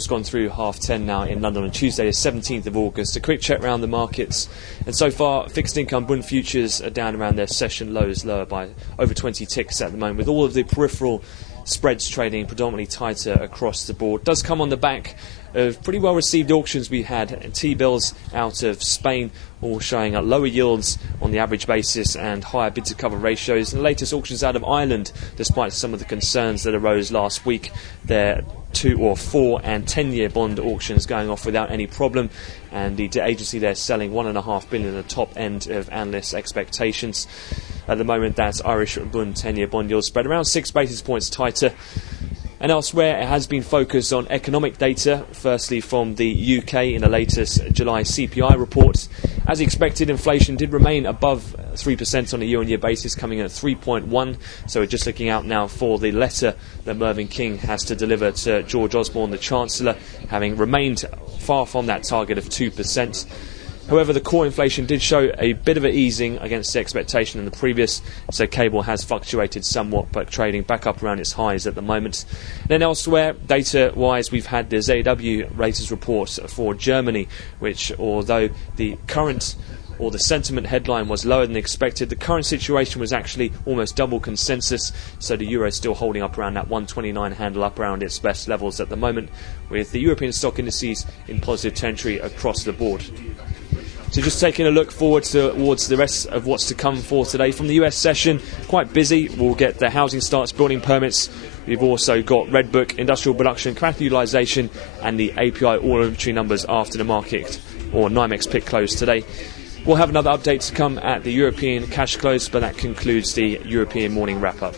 Just gone through 10:30 now in London on Tuesday, the 17th of August. A quick check around the markets. And so far, fixed income Bund futures are down around their session lows, lower by over 20 ticks at the moment, with all of the peripheral spreads trading predominantly tighter across the board. Does come on the back of pretty well received auctions we had. T-bills out of Spain all showing at lower yields on the average basis and higher bid to cover ratios. And the latest auctions out of Ireland, despite some of the concerns that arose last week, their 2 or 4 and 10-year bond auctions going off without any problem, and the agency there selling $1.5 billion at the top end of analysts' expectations. At the moment, that's Irish Bund 10-year bond yield spread around 6 basis points tighter. And elsewhere, it has been focused on economic data, firstly from the UK in the latest July CPI report. As expected, inflation did remain above 3% on a year-on-year basis, coming in at 3.1. So we're just looking out now for the letter that Mervyn King has to deliver to George Osborne, the Chancellor, having remained far from that target of 2%. However, the core inflation did show a bit of an easing against the expectation in the previous, so cable has fluctuated somewhat, but trading back up around its highs at the moment. Then elsewhere, data-wise, we've had the ZW raters report for Germany, which, although the current or the sentiment headline was lower than expected, the current situation was actually almost double consensus, so the euro is still holding up around that 129 handle, up around its best levels at the moment, with the European stock indices in positive territory across the board. So just taking a look forward towards the rest of what's to come for today. From the US session, quite busy. We'll get the housing starts, building permits. We've also got Redbook, industrial production, capacity utilisation, and the API all inventory numbers after the market, or NYMEX pick close today. We'll have another update to come at the European cash close, but that concludes the European morning wrap-up.